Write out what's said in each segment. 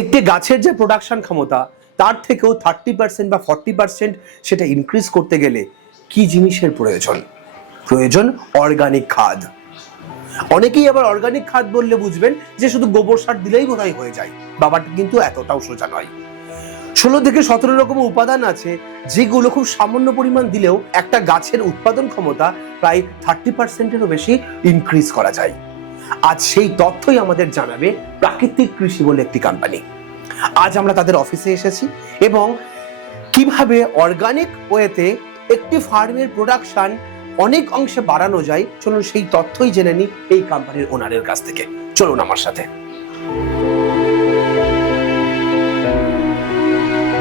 একটি গাছের যে প্রোডাকশন ক্ষমতা, তার থেকেও থার্টি পার্সেন্ট বা ফর্টি পার্সেন্ট সেটা ইনক্রিজ করতে গেলে কি জিনিসের প্রয়োজন? প্রয়োজন অর্গানিক খাদ। অনেকেই আবার অর্গানিক খাদ বললে বুঝবেন যে শুধু গোবর সার দিলেই বোধহয় হয়ে যায়। বাবাটা কিন্তু এতটাও সোজা নয়। ষোলো থেকে সতেরো রকম উপাদান আছে, যেগুলো খুব সামান্য পরিমাণ দিলেও একটা গাছের উৎপাদন ক্ষমতা প্রায় থার্টি পার্সেন্টেরও বেশি ইনক্রিজ করা যায়। আজ সেই তথ্যই আমাদের জানাবে প্রাকৃতিক কৃষি বলে একটি কোম্পানি আজ আমরা তাদের অফিসে এসেছি এবং কীভাবে অর্গানিক ওয়েতে একটি ফার্মের প্রোডাকশন অনেক অংশে বাড়ানো যায়, চলুন সেই তথ্যই জেনে নিই এই কোম্পানির ওনারের কাছ থেকে। চলুন আমার সাথে।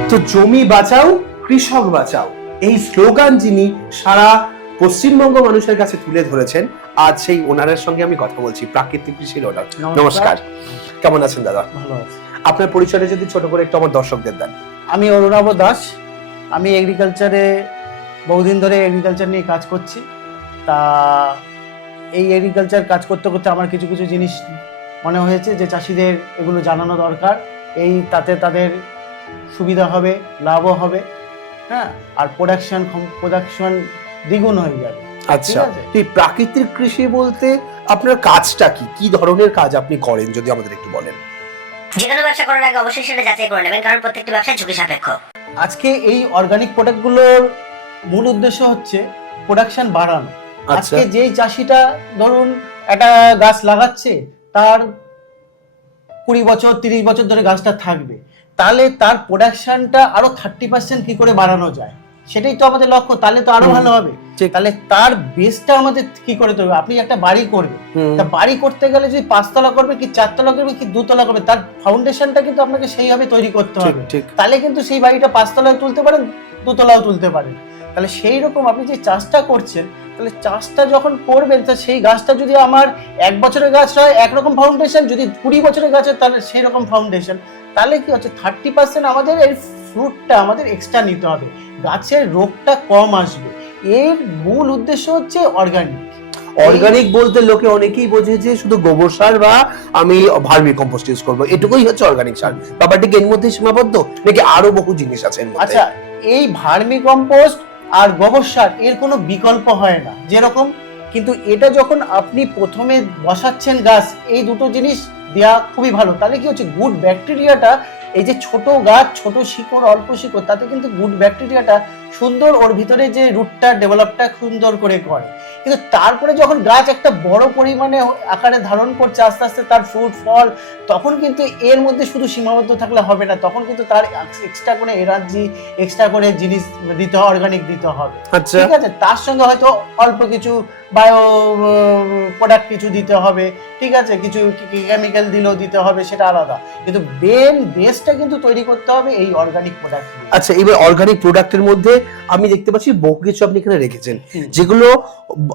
তো জমি বাঁচাও, কৃষক বাঁচাও, এই স্লোগান যিনি সারা পশ্চিমবঙ্গ মানুষের কাছে তুলে ধরেছেন আজ সেই ওনারের সঙ্গে আমি কথা বলছি প্রাকৃতিক কৃষির ওনার নমস্কার। কেমন আছেন দাদা? ভালো আপনার পরিচয়টা যদি ছোট করে একটু আমার দর্শকদের দেন। আমি অরুণাভ দাস। আমি এগ্রিকালচারে বহুদিন ধরে এগ্রিকালচার নিয়ে কাজ করছি। তা এই এগ্রিকালচার কাজ করতে করতে আমার কিছু কিছু জিনিস মনে হয়েছে যে চাষিদের এগুলো জানানো দরকার। এই তাতে তাদের সুবিধা হবে লাভও হবে হ্যাঁ? আর প্রোডাকশন প্রোডাকশন দ্বিগুণ হয়ে যাবে। আচ্ছা এই প্রাকৃতিক কৃষি বলতে আপনার কাজটা কি? কি ধরনের কাজ আপনি করেন যদি আমাদের একটু বলেন? যে কোনো ব্যবসা করার আগে অবশ্যই সেটা যাচাই করে নেবেন কারণ প্রত্যেকটি ব্যবসা ঝুঁকি সাপেক্ষ। আজকে এই অর্গানিক প্রোডাক্টগুলোর মূল উদ্দেশ্য হচ্ছে প্রোডাকশন বাড়ানো। আচ্ছা। আজকে যেই চাষিটা ধরুন একটা গাছ লাগাচ্ছে তার কুড়ি বছর তিরিশ বছর ধরে গাছটা থাকবে তাহলে তার প্রোডাকশনটা আরও থার্টি পার্সেন্ট কি করে বাড়ানো যায়? সেটাই তো আমাদের লক্ষ্য তাহলে তো আরও ভালো হবে। তাহলে তার বেসটা আমাদের কি করে তৈরি আপনি একটা বাড়ি করবে তা বাড়ি করতে গেলে যদি পাঁচতলা করবে কি চারতলা করবে কি দুতলা করবে তার ফাউন্ডেশনটা কিন্তু আপনাকে সেইভাবে তৈরি করতে হবে। তাহলে কিন্তু সেই বাড়িটা পাঁচতলাও তুলতে পারেন দোতলাও তুলতে পারেন। তাহলে সেই রকম আপনি যে চাষটা করছেন তাহলে চাষটা যখন করবেন তা সেই গাছটা যদি আমার এক বছরের গাছ হয় একরকম ফাউন্ডেশন যদি কুড়ি বছরের গাছ হয় তাহলে সেই রকম ফাউন্ডেশন তাহলে কি হচ্ছে? থার্টি পার্সেন্ট আমাদের এই ফ্রুটটা আমাদের এক্সট্রা নিতে হবে। গাছের রোগটা কম আসবে। এর মূল উদ্দেশ্য হচ্ছে অর্গানিক অর্গানিক বলতে লোকে অনেকেই বোঝে যে শুধু গোবর সার বা আমি ভার্মি কম্পোস্ট ইউজ করব এটুকুই হচ্ছে অর্গানিক সার। ব্যাপারটা কি এর মধ্যে সীমাবদ্ধ? নাকি আরও বহু জিনিস আছে আচ্ছা এই ভার্মি কম্পোস্ট আর গোবর সার এর কোনো বিকল্প হয় না। যেরকম কিন্তু এটা যখন আপনি প্রথমে বসাচ্ছেন গাছ এই দুটো জিনিস দেওয়া খুবই ভালো। তাহলে কি হচ্ছে? গুড ব্যাকটেরিয়াটা এই যে ছোট গাছ, ছোট শিকড়, অল্প শিকড়, তাতে কিন্তু গুড ব্যাকটেরিয়াটা সুন্দর ওর ভিতরে যে রুটটা ডেভেলপটা সুন্দর করে করে। কিন্তু তারপরে যখন গাছ একটা বড় পরিমাণে আকারে ধারণ করছে আস্তে আস্তে তার ফ্রুট ফল তখন কিন্তু এর মধ্যে শুধু সীমাবদ্ধ থাকলে হবে না। তখন কিন্তু তার এক্সট্রা করে এনার্জি এক্সট্রা করে জিনিস দিতে হবে অর্গানিক দিতে হবে। আচ্ছা। ঠিক আছে? তার সঙ্গে হয়তো অল্প কিছু বায়ো প্রোডাক্ট কিছু দিতে হবে। ঠিক আছে? কিছু কেমিক্যাল দিলেও দিতে হবে সেটা আলাদা। কিন্তু বেন বেসটা কিন্তু তৈরি করতে হবে এই অর্গানিক প্রোডাক্ট আচ্ছা এবার অর্গানিক প্রোডাক্টের মধ্যে আমি দেখতে পাচ্ছি বহু কিছু আপনি এখানে রেখেছেন। যেগুলো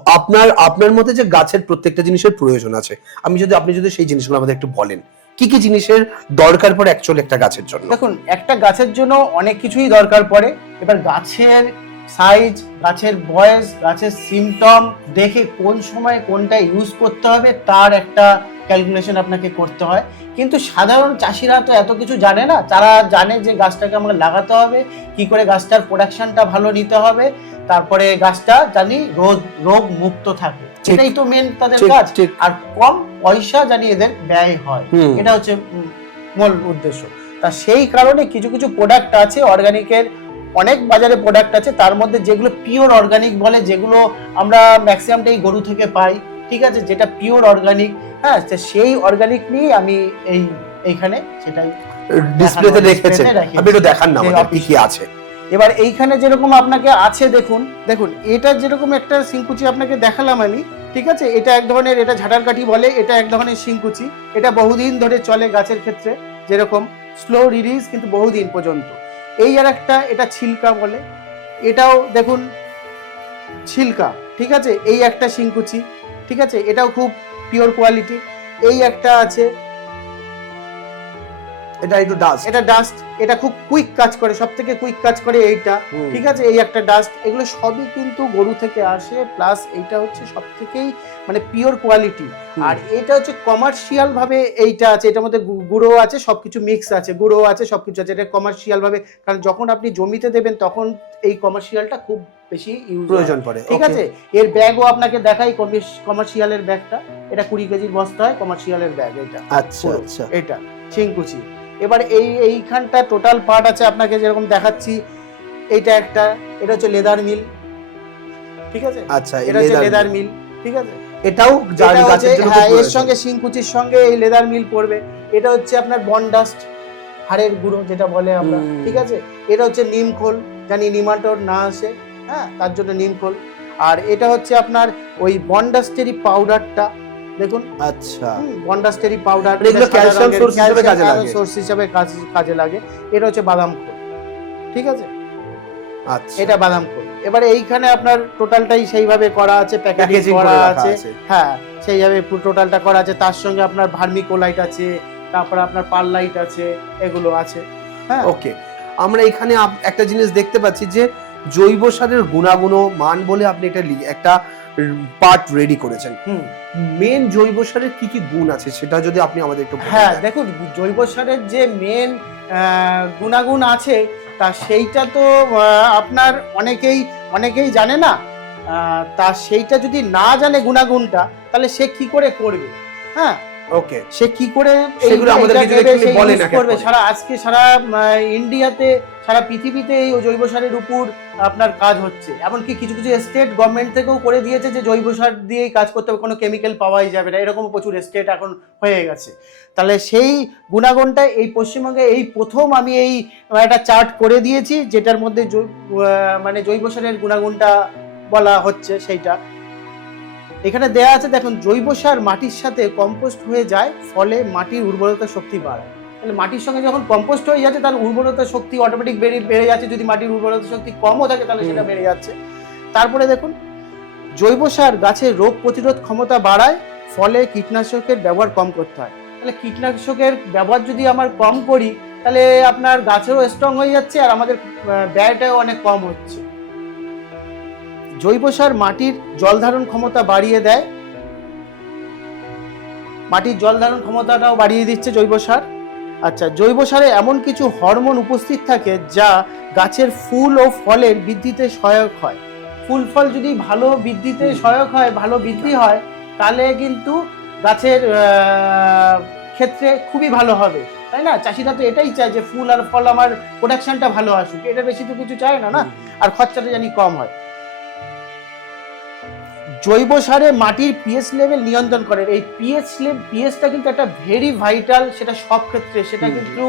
আপনার আপনার মধ্যে যে গাছের প্রত্যেকটা জিনিসের প্রয়োজন আছে। আমি যদি, আপনি যদি সেই জিনিসগুলো আমাদের একটু বলেন, কি কি জিনিসের দরকার পড়ে অ্যাকচুয়ালি একটা গাছের জন্য? দেখুন, একটা গাছের জন্য অনেক কিছুই দরকার পড়ে। এবার গাছের সাইজ গাছের বয়স, গাছের সিমটম দেখে কোন সময় কোনটা ইউজ করতে হবে, তার একটা ক্যালকুলেশন আপনাকে করতে হয়। কিন্তু সাধারণ চাষিরা তো এত কিছু জানে না। তারা জানে যে গাছটাকে আমাকে লাগাতে হবে, কি করে গাছটার প্রোডাকশনটা ভালো নিতে হবে। তারপরে গাছটা জানি রোগ রোগ মুক্ত থাকে। এটাই তো মেন তাদের কাজ। আর কম পয়সা জানি এদের ব্যয় হয়। এটা হচ্ছে মূল উদ্দেশ্য। তা সেই কারণে কিছু কিছু প্রোডাক্ট আছে অর্গানিকের অনেক বাজারে প্রোডাক্ট আছে তার মধ্যে যেগুলো পিওর অর্গানিক বলে যেগুলো আমরা ম্যাক্সিমামটাই গরু থেকে পাই ঠিক আছে? যেটা পিওর অর্গানিক হ্যাঁ? সেই অর্গানিক নিয়ে আমি এই এইখানে সেটাই ডিসপ্লেতে display-তে আপনি একটু দেখান না আমাদের কি কি আছে। এবার এইখানে যেরকম আপনাকে আছে দেখুন দেখুন এটা যেরকম একটা সিংকুচি আপনাকে দেখালাম আমি ঠিক আছে? এটা এক ধরনের এটা ঝাঁটার কাঠি বলে এটা এক ধরনের শিংকুচি। এটা বহুদিন ধরে চলে গাছের ক্ষেত্রে যেরকম স্লো রিলিজ কিন্তু বহুদিন পর্যন্ত। এই আর একটা এটা ছিলকা বলে এটাও দেখুন ছিলকা ঠিক আছে? এই একটা শিংকুচি ঠিক আছে? এটাও খুব পিওর কোয়ালিটি এই একটা আছে এটা একটু ডাস্ট এটা ডাস্ট এটা খুব কুইক কাজ করে সব থেকে কুইক কাজ করে এইটা ঠিক আছে? এই একটা ডাস্ট এগুলো সবই কিন্তু গরু থেকে আসে প্লাস এইটা হচ্ছে সব থেকেই মানে পিওর কোয়ালিটি আর এটা হচ্ছে কমার্শিয়াল ভাবে এইটা আছে এটার মধ্যে গুঁড়ো আছে সবকিছু মিক্স আছে গুঁড়ো আছে সবকিছু আছে এটা কমার্শিয়াল ভাবে কারণ যখন আপনি জমিতে দেবেন তখন এই কমার্শিয়ালটা খুব বেশি প্রয়োজন পড়ে ঠিক আছে? এর ব্যাগও আপনাকে দেখাই কমার্শিয়ালের ব্যাগটা এটা কুড়ি কেজির বস্তা হয় কমার্শিয়ালের ব্যাগ এটা আচ্ছা আচ্ছা। এটা চিংকুচি এবার এই এইখানটা টোটাল পার্ট আছে আপনাকে যেরকম দেখাচ্ছি এইটা একটা এটা হচ্ছে লেদার মিল ঠিক আছে? আচ্ছা এটা হচ্ছে লেদার মিল ঠিক আছে? এটাও হ্যাঁ এর সঙ্গে শিংকুচির সঙ্গে এই লেদার মিল পড়বে। এটা হচ্ছে আপনার বনডাস্ট হাড়ের গুঁড়ো যেটা বলে আমরা ঠিক আছে? এটা হচ্ছে নিমখোল জানি নিমাটোর না আসে হ্যাঁ তার জন্য নিমখোল আর এটা হচ্ছে আপনার ওই বনডাস্টেরই পাউডারটা দেখুন। আচ্ছা। বন্ডাস্টেরি পাউডার মানে এগুলো calcium source হিসেবে কাজে লাগে। সোর্স হিসেবে কাজে লাগে। এটা হচ্ছে বাদাম খোল। ঠিক আছে? আচ্ছা। এটা বাদাম খোল। এবারে এইখানে আপনার টোটালটাই সেইভাবে করা আছে প্যাকেজিং করা আছে। হ্যাঁ সেইভাবে পুরো টোটালটা করা আছে। তার সঙ্গে আপনার ভার্মিকোলাইট আছে তারপরে আপনার পারলাইট আছে এগুলো আছে। হ্যাঁ। ওকে আমরা এখানে একটা জিনিস দেখতে পাচ্ছি যে জৈব সারের গুণাগুণ মান বলে আপনি এটা একটা পার্ট রেডি করেছেন। মেন জৈব সারের কি কি গুণ আছে সেটা যদি আপনি আমাদের একটু হ্যাঁ দেখুন জৈব সারের যে মেন গুণাগুণ আছে তা সেইটা তো আপনার অনেকেই অনেকেই জানে না। তা সেইটা যদি না জানে গুণাগুণটা তাহলে সে কি করে করবে? হ্যাঁ? ওকে। সে কি করে সেগুলো আমাদেরকে যদি একটু বলেন করবে। সারা আজকে সারা ইন্ডিয়াতে সারা পৃথিবীতে এই জৈব সারের উপর আপনার কাজ হচ্ছে। এমনকি কিছু কিছু স্টেট গভর্নমেন্ট থেকেও করে দিয়েছে যে জৈব সার দিয়েই কাজ করতে হবে, কোনো কেমিক্যাল পাওয়াই যাবে না। এরকম প্রচুর স্টেট এখন হয়ে গেছে। তাহলে সেই গুণাগুণটা এই পশ্চিমবঙ্গে এই প্রথম আমি এই, একটা চার্ট করে দিয়েছি, যেটার মধ্যে মানে জৈব সারের গুণাগুণটা বলা হচ্ছে সেইটা। এখানে দেয়া আছে, দেখুন, জৈব সার মাটির সাথে কম্পোস্ট হয়ে যায়, ফলে মাটির উর্বরতা শক্তি বাড়ায়। তাহলে মাটির সঙ্গে যখন কম্পোস্ট হয়ে যাচ্ছে, তাহলে উর্বরতা শক্তি অটোমেটিক বেড়ে বেড়ে যাচ্ছে। যদি মাটির উর্বরতা শক্তি কমও থাকে, তাহলে সেটা বেড়ে যাচ্ছে। তারপরে দেখুন, জৈব সার গাছের রোগ প্রতিরোধ ক্ষমতা বাড়ায়, ফলে কীটনাশকের ব্যবহার কম করতে হয়। তাহলে কীটনাশকের ব্যবহার যদি আমার কম করি, তাহলে আপনার গাছেরও স্ট্রং হয়ে যাচ্ছে আর আমাদের ব্যয়টাও অনেক কম হচ্ছে। জৈব সার মাটির জল ধারণ ক্ষমতা বাড়িয়ে দেয়। মাটির জল ধারণ ক্ষমতাটাও বাড়িয়ে দিচ্ছে জৈব সার। আচ্ছা জৈব সারে এমন কিছু হরমোন উপস্থিত থাকে যা গাছের ফুল ও ফলের বৃদ্ধিতে সহায়ক হয়। ফুল ফল যদি ভালো বৃদ্ধিতে সহায়ক হয় ভালো বৃদ্ধি হয় তাহলে কিন্তু গাছের ক্ষেত্রে খুবই ভালো হবে। তাই না? চাষিরা তো এটাই চায় যে ফুল আর ফল আমার প্রোডাকশনটা ভালো আসুক। এটা বেশি তো কিছু চায় না না? আর খরচাটা জানি কম হয়। জৈব সারে মাটির পিএইচ লেভেল নিয়ন্ত্রণ করে। এই লেভেল পিএইচটা কিন্তু একটা ভেরি ভাইটাল সেটা সব ক্ষেত্রে সেটা কিন্তু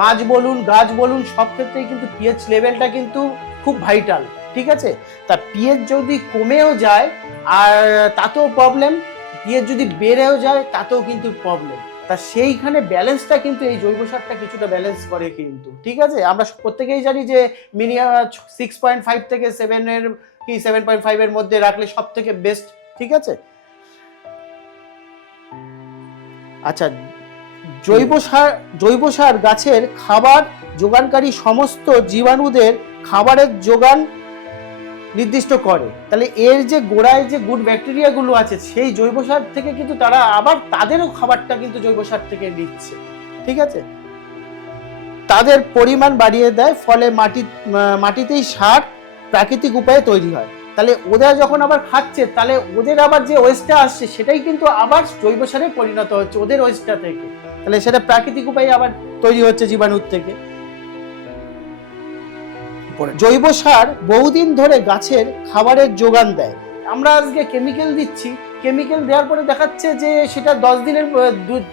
মাছ বলুন গাছ বলুন সব ক্ষেত্রেই কিন্তু পিএইচ লেভেলটা কিন্তু খুব ভাইটাল ঠিক আছে? তা পিএইচ যদি কমেও যায় আর তাতেও প্রবলেম পিএইচ যদি বেড়েও যায় তাতেও কিন্তু প্রবলেম তা সেইখানে ব্যালেন্সটা কিন্তু এই জৈব সারটা কিছুটা ব্যালেন্স করে কিন্তু ঠিক আছে? আমরা প্রত্যেকেই জানি যে মিনিমাম সিক্স পয়েন্ট ফাইভ থেকে সেভেনের কি সেভেন পয়েন্ট ফাইভ এর মধ্যে রাখলে সব থেকে বেস্ট ঠিক আছে? আচ্ছা জৈব সার জৈব সার গাছের খাবার যোগানকারী সমস্ত জীবাণুদের খাবারের যোগান নির্দিষ্ট করে। তাহলে এর যে গোড়ায় যে গুড ব্যাকটেরিয়া গুলো আছে, সেই জৈব সার থেকে কিন্তু তারা আবার তাদেরও খাবারটা কিন্তু জৈব সার থেকে নিচ্ছে, ঠিক আছে? তাদের পরিমাণ বাড়িয়ে দেয়, ফলে মাটি মাটিতেই সার প্রাকৃতিক উপায়ে তৈরি হয়। তাহলে ওদের যখন আবার খাচ্ছে, তাহলে ওদের আবার যে ওয়েস্টটা আসছে, সেটাই কিন্তু আবার জৈব সারে পরিণত হচ্ছে ওদের ওয়েস্টটা থেকে। তাহলে সেটা প্রাকৃতিক উপায়ে আবার তৈরি হচ্ছে জীবাণুর থেকে। জৈব সার বহুদিন ধরে গাছের খাবারের যোগান দেয়। আমরা আজকে কেমিক্যাল দিচ্ছি কেমিক্যাল দেওয়ার পরে দেখাচ্ছে যে সেটা দশ দিনের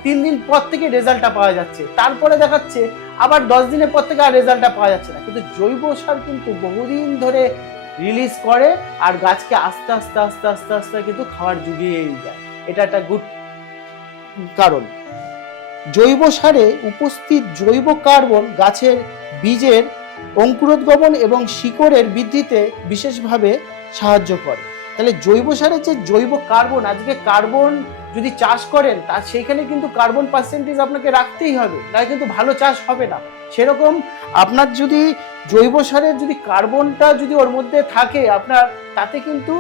তিন দিন পর থেকে রেজাল্টটা পাওয়া যাচ্ছে। তারপরে দেখাচ্ছে আবার দশ দিনের পর থেকে আর রেজাল্টটা পাওয়া যাচ্ছে না। কিন্তু জৈব সার কিন্তু বহুদিন ধরে রিলিজ করে আর গাছকে আস্তে আস্তে আস্তে আস্তে আস্তে কিন্তু খাওয়ার জুগিয়েই যায়। এটা একটা গুড কারণ। জৈব সারে উপস্থিত জৈব কার্বন গাছের বীজের অঙ্কুরোদ্গমন এবং শিকড়ের বৃদ্ধিতে বিশেষভাবে সাহায্য করে। তাহলে জৈব সারের যে জৈব কার্বন, আজকে কার্বন যদি চাষ করেন, তা সেইখানে কিন্তু কার্বন পার্সেন্টেজ আপনাকে রাখতেই হবে, তাই কিন্তু ভালো চাষ হবে না। সেরকম আপনার যদি জৈব সারের যদি কার্বনটা যদি ওর মধ্যে থাকে, আপনার তাতে কিন্তু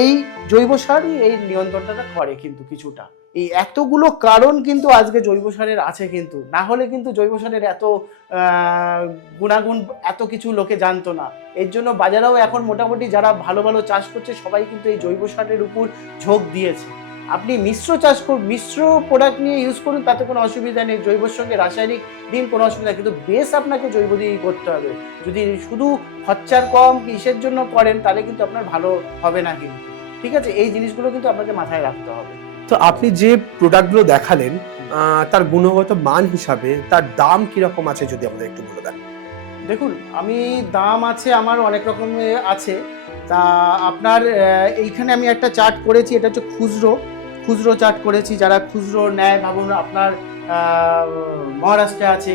এই জৈব সারই এই নিয়ন্ত্রণটা করে কিন্তু কিছুটা। এই এতগুলো কারণ কিন্তু আজকে জৈব সারের আছে কিন্তু। না হলে কিন্তু জৈব সারের এত গুণাগুণ এত কিছু লোকে জানতো না। এর জন্য বাজারেও এখন মোটামুটি যারা ভালো ভালো চাষ করছে, সবাই কিন্তু এই জৈব সারের উপর ঝোঁক দিয়েছে। আপনি মিশ্র চাষ করুন মিশ্র প্রোডাক্ট নিয়ে ইউজ করুন, তাতে কোনো অসুবিধা নেই। জৈবর সঙ্গে রাসায়নিক দিন কোনো অসুবিধা কিন্তু বেশ আপনাকে জৈব দিয়েই করতে হবে। যদি শুধু খরচার কম কিসের জন্য করেন, তাহলে কিন্তু আপনার ভালো হবে না কিন্তু। ঠিক আছে? এই জিনিসগুলো কিন্তু আপনাকে মাথায় রাখতে হবে। তো আপনি যে প্রোডাক্টগুলো দেখালেন তার গুণগত মান হিসাবে তার দাম কীরকম আছে যদি আমাদের একটু বলে দেন? দেখুন, আমি দাম আছে আমার অনেক রকমের আছে। তা আপনার এইখানে আমি একটা চার্ট করেছি, এটা হচ্ছে খুচরো। খুচরো চার্ট করেছি, যারা খুচরো নেয়, ভাবুন আপনার মহারাষ্ট্রে আছে,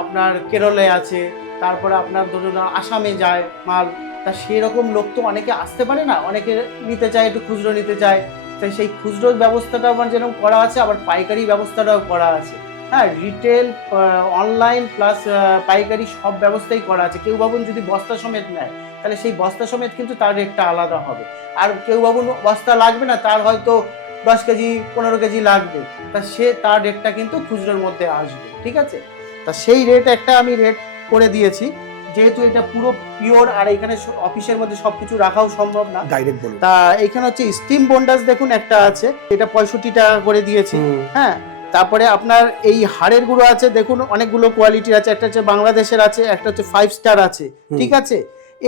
আপনার কেরলে আছে, তারপরে আপনার ধরুন আসামে যায় মাল, তা সেরকম লোক তো অনেকে আসতে পারে না। অনেকে নিতে চায়, একটু খুচরো নিতে চায়। তাই সেই খুচরো ব্যবস্থাটা আমার যেরকম করা আছে, আবার পাইকারি ব্যবস্থাটাও করা আছে। হ্যাঁ রিটেল অনলাইন প্লাস পাইকারি সব ব্যবস্থাই করা আছে। কেউ ভাবুন যদি বস্তা সমেত নেয়, তাহলে সেই বস্তা সমেত কিন্তু তার রেটটা আলাদা হবে। আর কেউ ভাবুন বস্তা লাগবে না, তার হয়তো দশ কেজি, পনেরো কেজি লাগবে। তা সে, তার রেটটা কিন্তু খুচরোর মধ্যে আসবে, ঠিক আছে? তা সেই রেট একটা আমি রেট করে দিয়েছি। যেহেতু এটা পুরো পিওর আর এখানে অফিসের মধ্যে সবকিছু রাখাও সম্ভব না। ডাইরেক্ট বলুন। তা এখানে হচ্ছে স্টিম বন্ডাস দেখুন একটা আছে এটা পঁয়ষট্টি টাকা করে দিয়েছি। হ্যাঁ তারপরে আপনার এই হাড়ের গুঁড়ো আছে দেখুন অনেকগুলো কোয়ালিটির আছে একটা হচ্ছে বাংলাদেশের আছে একটা হচ্ছে ফাইভ স্টার আছে ঠিক আছে?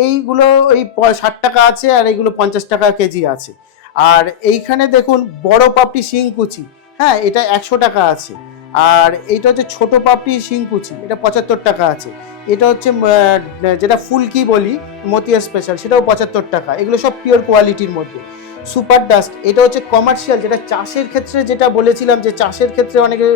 এইগুলো ওই ষাট টাকা আছে আর এইগুলো পঞ্চাশ টাকা কেজি আছে। আর এইখানে দেখুন বড় পাপড়ি শিংকুচি হ্যাঁ এটা একশো টাকা আছে। আর এইটা হচ্ছে ছোট পাপড়ি শিংকুচি, এটা পঁচাত্তর টাকা আছে। এটা হচ্ছে যেটা ফুলকি বলি, মতিয়া স্পেশাল সেটাও পঁচাত্তর টাকা। এগুলো সব পিওর কোয়ালিটির মধ্যে। সুপার ডাস্ট এটা হচ্ছে কমার্শিয়াল যেটা চাষের ক্ষেত্রে যেটা বলেছিলাম যে চাষের ক্ষেত্রে অনেকে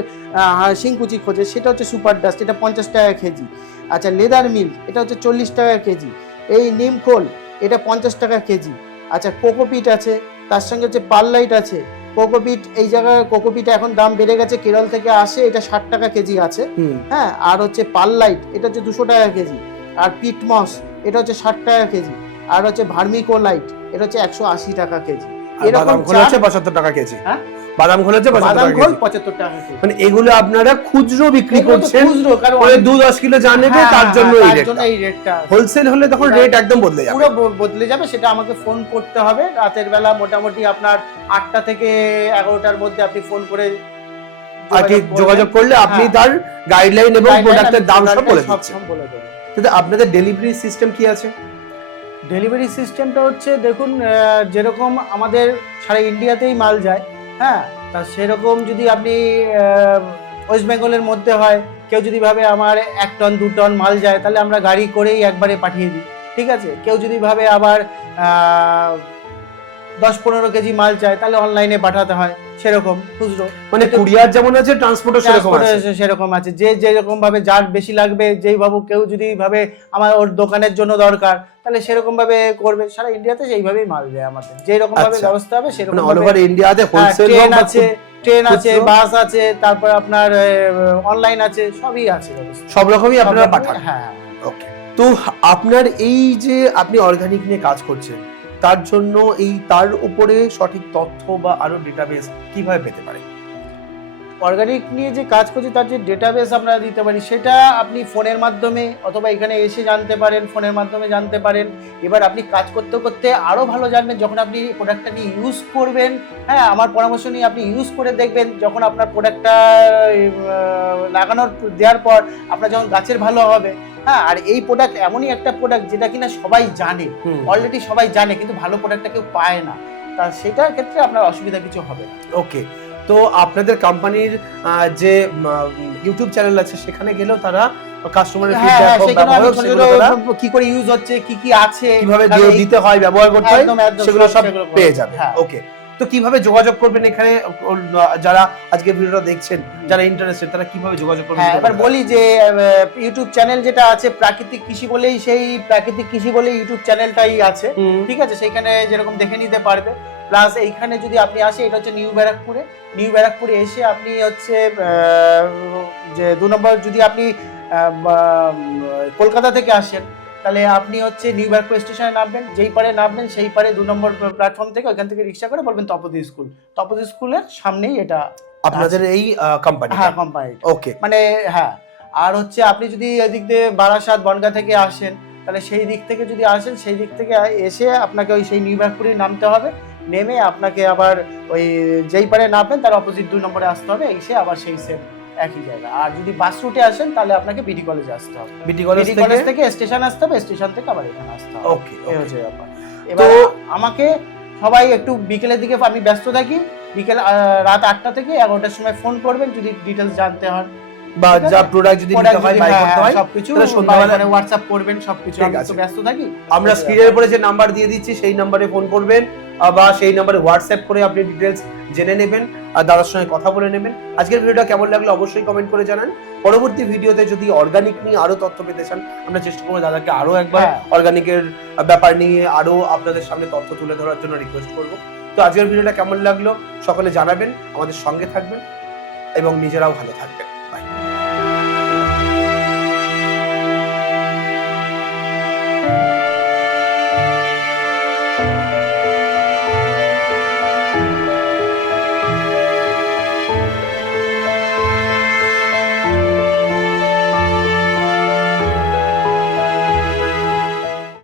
শিংকুচি খোঁজে, সেটা হচ্ছে সুপার ডাস্ট এটা পঞ্চাশ টাকা কেজি। আচ্ছা লেদার মিল এটা হচ্ছে চল্লিশ টাকা কেজি। এই নিমখোল, এটা পঞ্চাশ টাকা কেজি। আচ্ছা কোকোপিট আছে, তার সঙ্গে হচ্ছে পারলাইট আছে। কোকোপিট এই জায়গায় কোকোপিট এখন দাম বেড়ে গেছে কেরল থেকে আসে এটা ষাট টাকা কেজি আছে। হ্যাঁ আর হচ্ছে পারলাইট এটা হচ্ছে দুশো টাকা কেজি। আর পিটমস এটা হচ্ছে ষাট টাকা কেজি। আর হচ্ছে ভার্মিকোলাইট এটা হচ্ছে একশো আশি টাকা কেজি। এরকম টাকা কেজি। হ্যাঁ? বাদাম খোল হচ্ছে বাদাম খোল পঁচাত্তর টাকা মানে এগুলো আপনারা খুচরো বিক্রি করছেন খুচরো, কারণ দু দশ কিলো যা নেবে হ্যাঁ, তার হ্যাঁ, জন্য এই রেটটা জন্য এই রেটটা হোলসেল হলে তখন রেট একদম বদলে যাবে। পুরো বদলে যাবে সেটা আমাকে ফোন করতে হবে। রাতের বেলা মোটামুটি আপনার আটটা থেকে এগারোটার মধ্যে আপনি ফোন করে কি যোগাযোগ করলে আপনি হ্যাঁ। তার গাইডলাইন এবং প্রোডাক্টের দাম সব বলে দিচ্ছেন কিন্তু আপনাদের ডেলিভারি সিস্টেম কি আছে? ডেলিভারি সিস্টেমটা হচ্ছে দেখুন যেরকম আমাদের সারা ইন্ডিয়াতেই মাল যায় হ্যাঁ তা সেরকম যদি আপনি ওয়েস্ট বেঙ্গলের মধ্যে হয়, কেউ যদি ভাবে আমার এক টন, দু টন মাল যায়, তাহলে আমরা গাড়ি করেই একবারে পাঠিয়ে দিই, ঠিক আছে? কেউ যদি ভাবে আবার দশ পনেরো কেজি মাল চায় তাহলে অনলাইনে পাঠাতে হয়। সেরকম খুচরো মানে কুরিয়ার যেমন আছে ট্রান্সপোর্টও সেরকম আছে। সেরকম আছে। যে যেরকম ভাবে যার বেশি লাগবে যেই ভাবুক কেউ যদি ভাবে আমার ওর দোকানের জন্য দরকার তাহলে সেরকম ভাবে করবে। সারা ইন্ডিয়াতে সেইভাবেই মাল দেয় আমাদের। যেরকম ভাবে আচ্ছা। ব্যবস্থা হবে সেরকম মানে অল ওভার ইন্ডিয়াতে হোলসেল ট্রেন আছে ট্রেন আছে বাস আছে তারপর আপনার অনলাইন আছে সবই আছে সব রকমই আপনারা পাঠান। হ্যাঁ। ওকে তো আপনার এই যে আপনি অর্গানিক নিয়ে কাজ করছেন তার জন্য এই তার উপরে সঠিক তথ্য বা আরও ডেটাবেস কীভাবে পেতে পারে? অর্গানিক নিয়ে যে কাজ করছি তার যে ডেটাবেস আমরা দিতে পারি সেটা আপনি ফোনের মাধ্যমে অথবা এখানে এসে জানতে পারেন ফোনের মাধ্যমে জানতে পারেন। এবার আপনি কাজ করতে করতে আরও ভালো জানবেন যখন আপনি প্রোডাক্টটা নিয়ে ইউজ করবেন। হ্যাঁ আমার পরামর্শ নিয়ে আপনি ইউজ করে দেখবেন যখন আপনার প্রোডাক্টটা লাগানোর দেওয়ার পর আপনার যখন গাছের ভালো হবে। হ্যাঁ আর এই প্রোডাক্ট এমনই একটা প্রোডাক্ট যেটা কিনা সবাই জানে। অলরেডি সবাই জানে কিন্তু ভালো প্রোডাক্টটা কেউ পায় না। তা সেটার ক্ষেত্রে আপনার অসুবিধা কিছু হবে না। ওকে তো আপনাদের কোম্পানির যে ইউটিউব চ্যানেল আছে সেখানে গেলেও তারা কাস্টমারের হ্যাঁ, হ্যাঁ, ফিডব্যাক কি করে ইউজ হচ্ছে কি কি আছে কীভাবে দিতে হয় ব্যবহার করতে হয় সেগুলো সব। পেয়ে যাবে। হ্যাঁ। ওকে তো কীভাবে যোগাযোগ করবেন এখানে? যারা আজকে ভিডিওটা দেখছেন যারা ইন্টারেস্টেড তারা কীভাবে যোগাযোগ করবেন? হ্যাঁ এবার বলি যে ইউটিউব চ্যানেল যেটা আছে প্রাকৃতিক কৃষি বলেই সেই প্রাকৃতিক কৃষি বলেই ইউটিউব চ্যানেলটাই আছে। ঠিক আছে? সেখানে যেরকম দেখে নিতে পারবে। প্লাস এইখানে যদি আপনি আসে এটা হচ্ছে নিউ ব্যারাকপুরে নিউ ব্যারাকপুরে এসে আপনি হচ্ছে যে দু নম্বর যদি আপনি কলকাতা থেকে আসেন তাহলে আপনি হচ্ছে নিউ ব্যারাকপুর স্টেশনে নামবেন। যেই পারে নামবেন সেই পারে দু নম্বর প্ল্যাটফর্ম থেকে ওইখান থেকে রিক্সা করে বলবেন তপতি স্কুল তপতি স্কুলের সামনেই এটা আপনাদের এই কোম্পানি হ্যাঁ কোম্পানি ওকে মানে হ্যাঁ। আর হচ্ছে আপনি যদি এদিক দিয়ে বারাসাত বনগা থেকে আসেন তাহলে সেই দিক থেকে যদি আসেন সেই দিক থেকে এসে আপনাকে ওই সেই নিউ ব্যারাকপুরে নামতে হবে। নেমে আপনাকে আবার ওই যেই পারে নামবেন তার অপোজিট দুই নম্বরে আসতে হবে এসে আবার সেই সেম একই জায়গা। আর যদি বাস রুটে আসেন তাহলে আপনাকে বিডি কলেজে আসতে হবে। কলেজ বিডি কলেজ থেকে? স্টেশন আসতে হবে স্টেশন থেকে আবার এখানে আসতে হবে। ওকে এই হচ্ছে ব্যাপার। এবার আমাকে সবাই একটু বিকেলের দিকে আমি ব্যস্ত থাকি। বিকেল রাত আটটা থেকে এগারোটার সময় ফোন করবেন যদি ডিটেলস জানতে হয়। বা যা প্রোডাক্ট যদি নিতে হয় বাই করতে হয় সবকিছু তাহলে সন্ধ্যাবেলা- হোয়াটসঅ্যাপ করবেন সবকিছু আমি তো ব্যস্ত থাকি। আমরা স্ক্রিনের উপরে যে নাম্বার দিয়ে দিচ্ছি সেই নাম্বারে ফোন করবেন। বা সেই নাম্বারে হোয়াটসঅ্যাপ করে আপনি ডিটেলস জেনে নেবেন আর দাদার সঙ্গে কথা বলে নেবেন। আজকের ভিডিওটা কেমন লাগল অবশ্যই কমেন্ট করে জানান। পরবর্তী ভিডিওতে যদি অর্গানিক নিয়ে আরও তথ্য পেতে চান আমরা চেষ্টা করব দাদাকে আরও একবার হ্যাঁ। অর্গানিকের ব্যাপার নিয়ে আরও আপনাদের সামনে তথ্য তুলে ধরার জন্য রিকোয়েস্ট করব। তো আজকের ভিডিওটা কেমন লাগল সকলে জানাবেন আমাদের সঙ্গে থাকবেন এবং নিজেরাও ভালো থাকবেন।